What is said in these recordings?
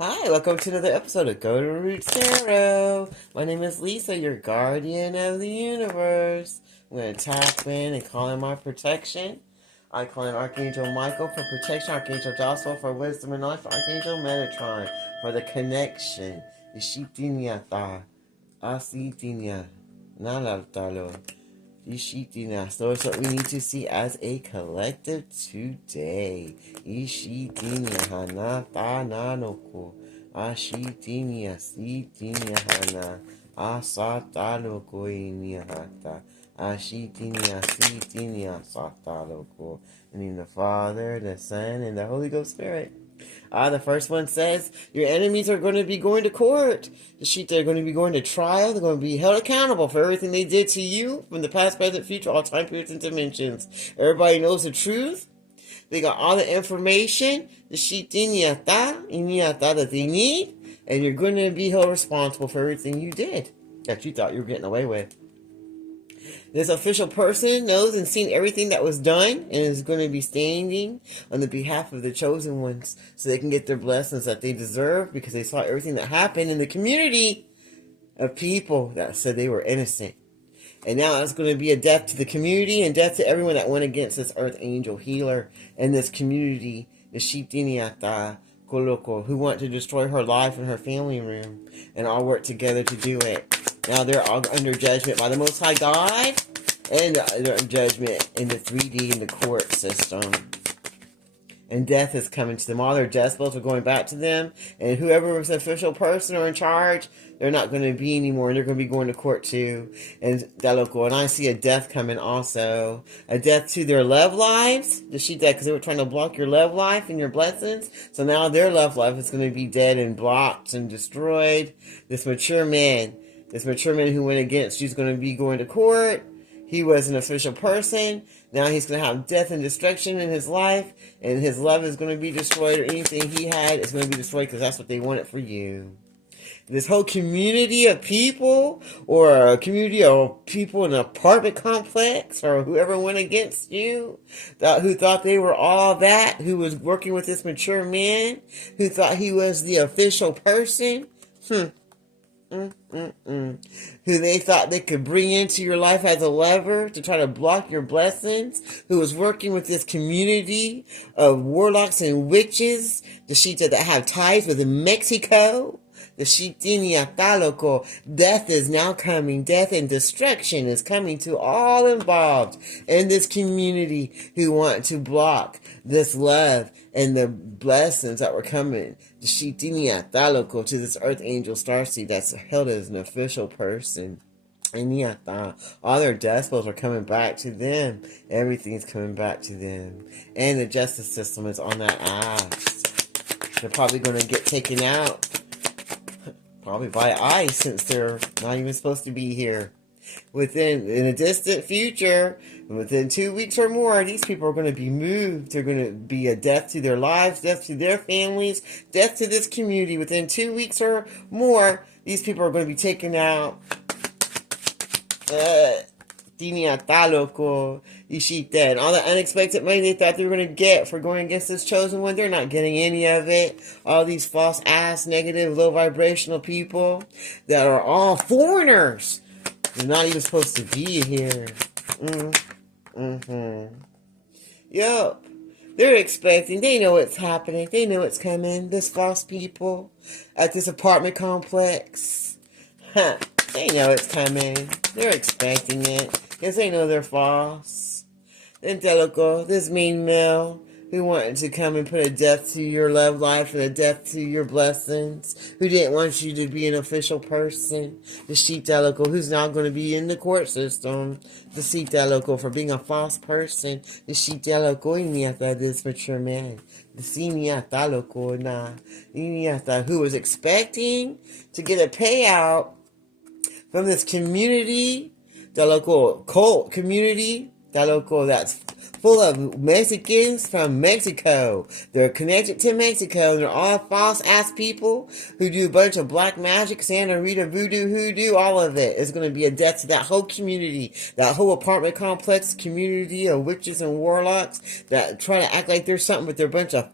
Hi, welcome to another episode of Go to Root Tarot. My name is Lisa, your guardian of the universe. I'm going to tap in and call in my protection. I call in Archangel Michael for protection, Archangel Joshua for wisdom and knowledge, Archangel Metatron for the connection. Ishitinyata, Asitinya, Nalatalo. Ishitina. So it's what we need to see as a collective today. Ishitinya hanata nanoko. Ashitinya sitinya hana. Asataloko inyahata. Ashitinya sitinya sataloko. In the name of the Father, the Son, and the Holy Ghost Spirit. The first one says your enemies are going to be going to court. They're going to be going to trial. They're going to be held accountable for everything they did to you from the past, present, future, all time periods and dimensions. Everybody knows the truth. They got all the information, the that they need, and you're going to be held responsible for everything you did that you thought you were getting away with. This official person knows and seen everything that was done and is going to be standing on the behalf of the chosen ones so they can get their blessings that they deserve because they saw everything that happened in the community of people that said they were innocent. And now it's going to be a death to the community and death to everyone that went against this earth angel healer and this community, the Shitiniata Koloko, who want to destroy her life and her family room and all work together to do it. Now they're all under judgment by the Most High God, and they're under judgment in the 3D in the court system. And death is coming to them. All their death spells are going back to them, and whoever was the official person or in charge, they're not going to be anymore, and they're going to be going to court too. And Daloko, and I see a death coming also. A death to their love lives. The sheet death, because they were trying to block your love life and your blessings. So now their love life is going to be dead and blocked and destroyed. This mature man who went against you is going to be going to court. He was an official person. Now he's going to have death and destruction in his life, and his love is going to be destroyed, or anything he had is going to be destroyed because that's what they wanted for you. This whole community of people, or a community of people in an apartment complex, or whoever went against you, who thought they were all that, who was working with this mature man, who thought he was the official person, who they thought they could bring into your life as a lever to try to block your blessings, who was working with this community of warlocks and witches, the Shita that have ties with Mexico, the Shitinia Taloko. Death is now coming. Death and destruction is coming to all involved in this community who want to block this love and the blessings that were coming. The Shitinia Taloko, to this earth angel starseed that's held as an official person. And all their death spells are coming back to them. Everything's coming back to them. And the justice system is on that ass. They're probably going to get taken out. Probably by ICE, since they're not even supposed to be here. In a distant future, within 2 weeks or more, these people are going to be moved. They're going to be a death to their lives, death to their families, death to this community. Within 2 weeks or more, these people are going to be taken out. And all the unexpected money they thought they were going to get for going against this chosen one, they're not getting any of it. All these false ass, negative, low vibrational people that are all foreigners. They're not even supposed to be here. Yup. They're expecting. They know it's happening. They know it's coming. This false people at this apartment complex. They know it's coming. They're expecting it because they know they're false. Then Delico, this mean male who wanted to come and put a death to your love life and a death to your blessings, who didn't want you to be an official person. The Sheep Delico, who's now going to be in the court system. The Sheep Delico for being a false person. The Sheep Delico, this mature man. The Senior Delico, who was expecting to get a payout from this community, the local cult community, the local that's full of Mexicans from Mexico. They're connected to Mexico, and they're all false-ass people who do a bunch of black magic, Santa Rita, voodoo, hoodoo, all of it. It's going to be a death to that whole community, that whole apartment complex community of witches and warlocks that try to act like they're something, but they're a bunch of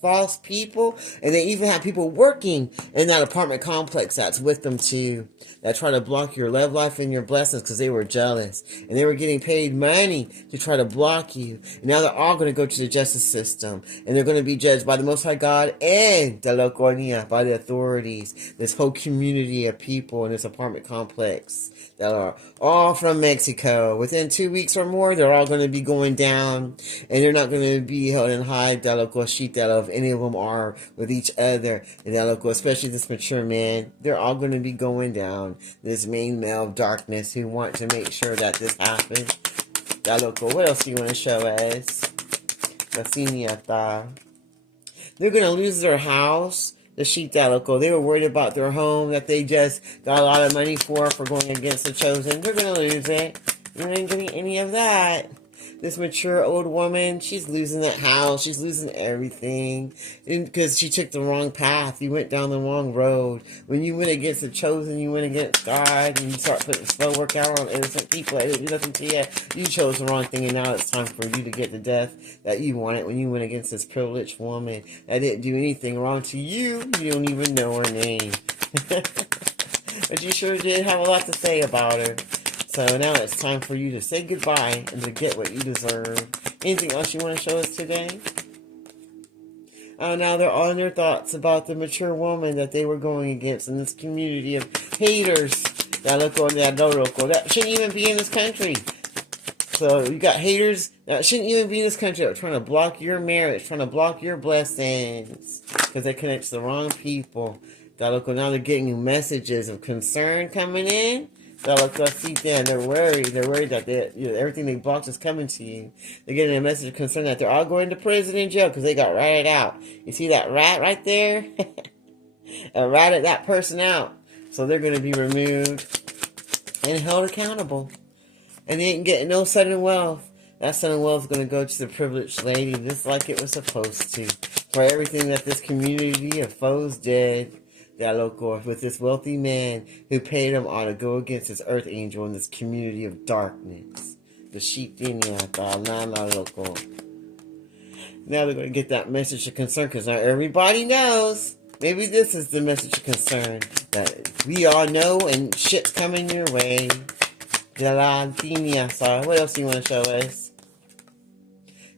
false people, and they even have people working in that apartment complex that's with them too, that try to block your love life and your blessings because they were jealous, and they were getting paid money to try to block you. And now they're all going to go to the justice system, and they're going to be judged by the Most High God and the Loconia, by the authorities. This whole community of people in this apartment complex that are all from Mexico. Within 2 weeks or more, they're all going to be going down, and they're not going to be held in high Dalocosita if any of them are with each other. And Daloco, especially this mature man, they're all going to be going down. This main male of darkness who want to make sure that this happens. Daloco, what else do you want to show us? They're going to lose their house. The sheep Daloco, they were worried about their home that they just got a lot of money for going against the chosen. They're going to lose it. You ain't getting any of that. This mature old woman, she's losing that house. She's losing everything because she took the wrong path. You went down the wrong road. When you went against the chosen, you went against God, and you start putting spell work out on innocent people. They didn't do nothing to you. You chose the wrong thing, and now it's time for you to get the death that you wanted when you went against this privileged woman that didn't do anything wrong to you. You don't even know her name. But you sure did have a lot to say about her. So now it's time for you to say goodbye and to get what you deserve. Anything else you want to show us today? Now they're on their thoughts about the mature woman that they were going against in this community of haters that shouldn't even be in this country. So you got haters that shouldn't even be in this country that are trying to block your marriage, trying to block your blessings because they connect to the wrong people. Now they're getting messages of concern coming in. They're worried. They're worried that everything they blocked is coming to you. They're getting a message of concern that they're all going to prison and jail because they got ratted out. You see that rat right there? Ratted that person out. So they're going to be removed and held accountable. And they ain't getting no sudden wealth. That sudden wealth is going to go to the privileged lady just like it was supposed to. For everything that this community of foes did. With this wealthy man who paid him all to go against this earth angel in this community of darkness. The sheep Now they're going to get that message of concern because now everybody knows. Maybe this is the message of concern that we all know and shit's coming your way. What else do you want to show us?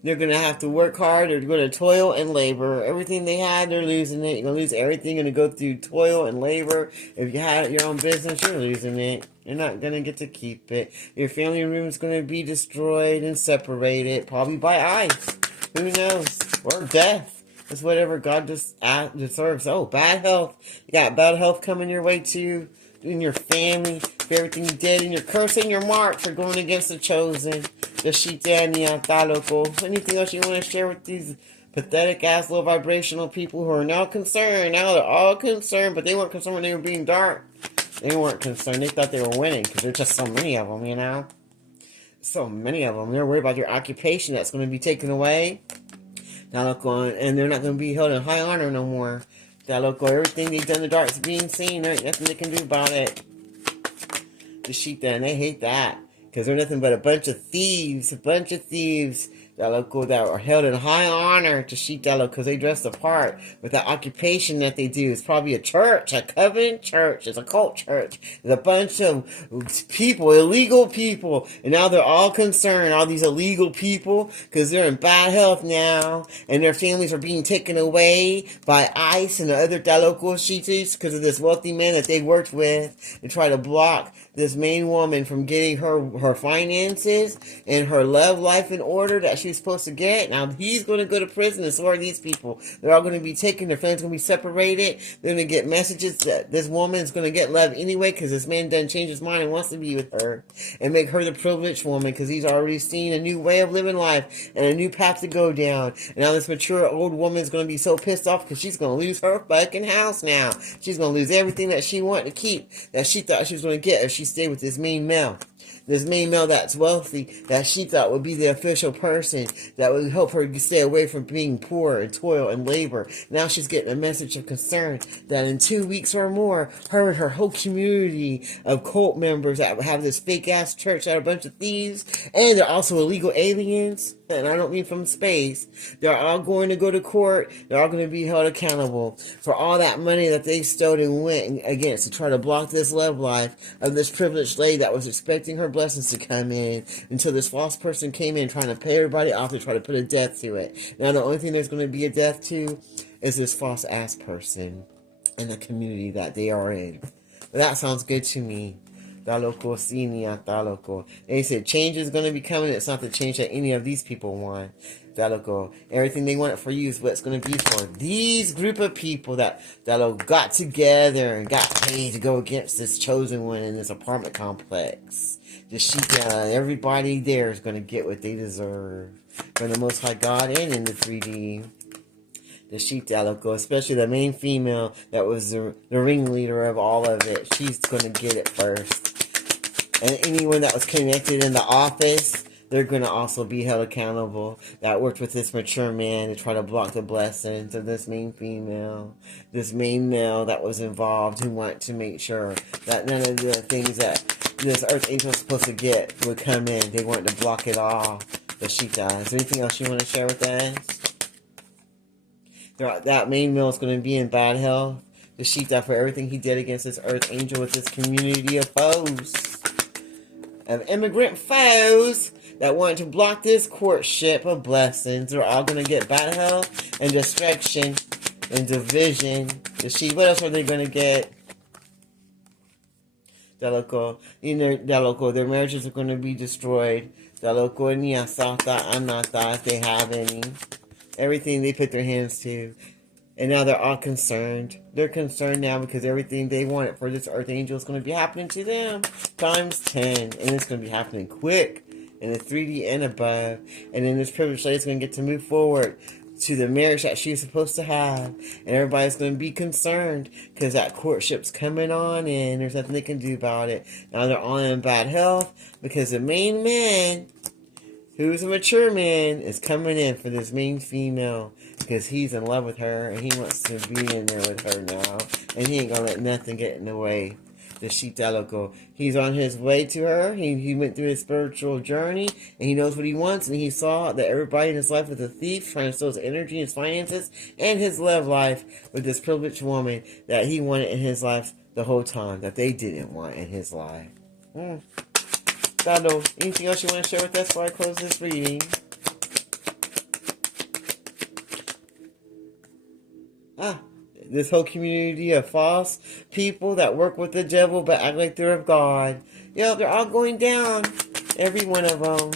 They're going to have to work hard. They're going to toil and labor. Everything they had, they're losing it. You're going to lose everything. You're going to go through toil and labor. If you had your own business, you're losing it. You're not going to get to keep it. Your family room is going to be destroyed and separated, probably by ice. Who knows? Or death. It's whatever God deserves. Oh, bad health. You got bad health coming your way too. In your family, for everything you did, and your curse and your mark for going against the chosen. The Shitania Taloko. Anything else you want to share with these pathetic ass low vibrational people who are now concerned? Now they're all concerned, but they weren't concerned when they were being dark. They weren't concerned. They thought they were winning because there's just so many of them, you know? So many of them. They're worried about their occupation that's going to be taken away. Now look on, and they're not going to be held in high honor no more. That local, everything they've done in the dark is being seen. There ain't nothing they can do about it. The sheep there, and they hate that. Because they're nothing but a bunch of thieves. That local that are held in high honor to sheep that local because they dress the part with that occupation that they do. It's probably a church, a covenant church. It's a cult church. There's a bunch of people, illegal people. And now they're all concerned, all these illegal people, because they're in bad health now. And their families are being taken away by ICE and the other local sheeties because of this wealthy man that they worked with to try to block this main woman from getting her finances and her love life in order that she's supposed to get. Now he's going to go to prison, and so are these people. They're all going to be taken. Their families going to be separated. They're going to get messages that this woman is going to get love anyway because this man doesn't change his mind and wants to be with her and make her the privileged woman because he's already seen a new way of living life and a new path to go down. And now this mature old woman is going to be so pissed off because she's going to lose her fucking house now. She's going to lose everything that she wanted to keep, that she thought she was going to get if she stayed with this mean male. This main male that's wealthy, that she thought would be the official person that would help her stay away from being poor and toil and labor. Now she's getting a message of concern that in 2 weeks or more, her and her whole community of cult members that have this fake ass church that are a bunch of thieves, and they're also illegal aliens, and I don't mean from space, they're all going to go to court. They're all going to be held accountable for all that money that they stole and went against to try to block this love life of this privileged lady that was expecting her blessings to come in, until this false person came in trying to pay everybody off to try to put a death to it. Now the only thing there's going to be a death to is this false ass person in the community that they are in. But that sounds good to me. They said change is going to be coming. It's not the change that any of these people want. Everything they want for you is what it's going to be for these group of people that got together and got paid to go against this chosen one in this apartment complex. Everybody there is going to get what they deserve from the Most High God and in the 3D. The sheep especially the main female that was the ringleader of all of it. She's going to get it first. And anyone that was connected in the office, they're going to also be held accountable. That worked with this mature man to try to block the blessings of this main female. This main male that was involved who wanted to make sure that none of the things that this earth angel was supposed to get would come in. They wanted to block it all. The sheep Is there anything else you want to share with us? That main male is going to be in bad health. The sheep for everything he did against this earth angel with this community of foes. Of immigrant foes that wanted to block this courtship of blessings. They're all going to get bad health and destruction and division. The sheep, what else are they going to get? Their marriages are going to be destroyed. If they have any. Everything they put their hands to. And now they're all concerned. They're concerned now because everything they wanted for this earth angel is going to be happening to them times 10. And it's going to be happening quick in the 3D and above. And then this privileged lady is going to get to move forward to the marriage that she's supposed to have. And everybody's going to be concerned because that courtship's coming on and there's nothing they can do about it. Now they're all in bad health because the main man, who's a mature man, is coming in for this main female because he's in love with her and he wants to be in there with her now. And he ain't going to let nothing get in the way. The sheep he's on his way to her. He went through his spiritual journey and he knows what he wants. And he saw that everybody in his life was a thief trying to steal his energy, his finances, and his love life with this privileged woman that he wanted in his life the whole time that they didn't want in his life. Anything else you want to share with us before I close this reading? This whole community of false people that work with the devil but act like they're of God. They're all going down. Every one of them.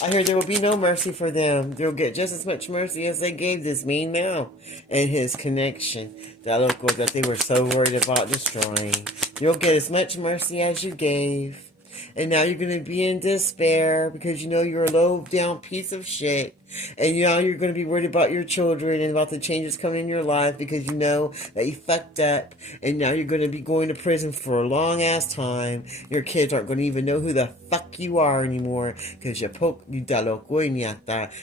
I hear there will be no mercy for them. They'll get just as much mercy as they gave this main male and his connection. That they were so worried about destroying. You'll get as much mercy as you gave. And now you're going to be in despair because you know you're a low down piece of shit. And now you're going to be worried about your children and about the changes coming in your life because you know that you fucked up. And now you're going to be going to prison for a long ass time. Your kids aren't going to even know who the fuck you are anymore because and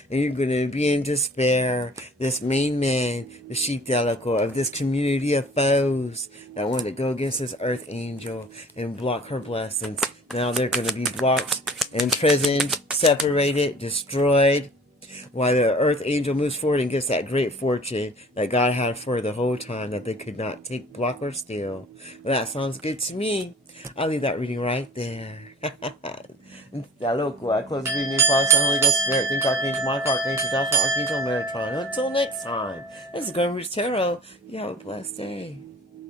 you're going to be in despair. This main man, the sheep of this community of foes that want to go against this earth angel and block her blessings. Now they're going to be blocked, imprisoned, separated, destroyed, while the earth angel moves forward and gets that great fortune that God had for her the whole time that they could not take, block, or steal. Well, that sounds good to me. I'll leave that reading right there. I close the reading. Father, Son, Holy Ghost, Spirit. Thank Archangel Michael, Archangel Joshua, Archangel Metatron. Until next time, this is Grandma's Tarot. You have a blessed day.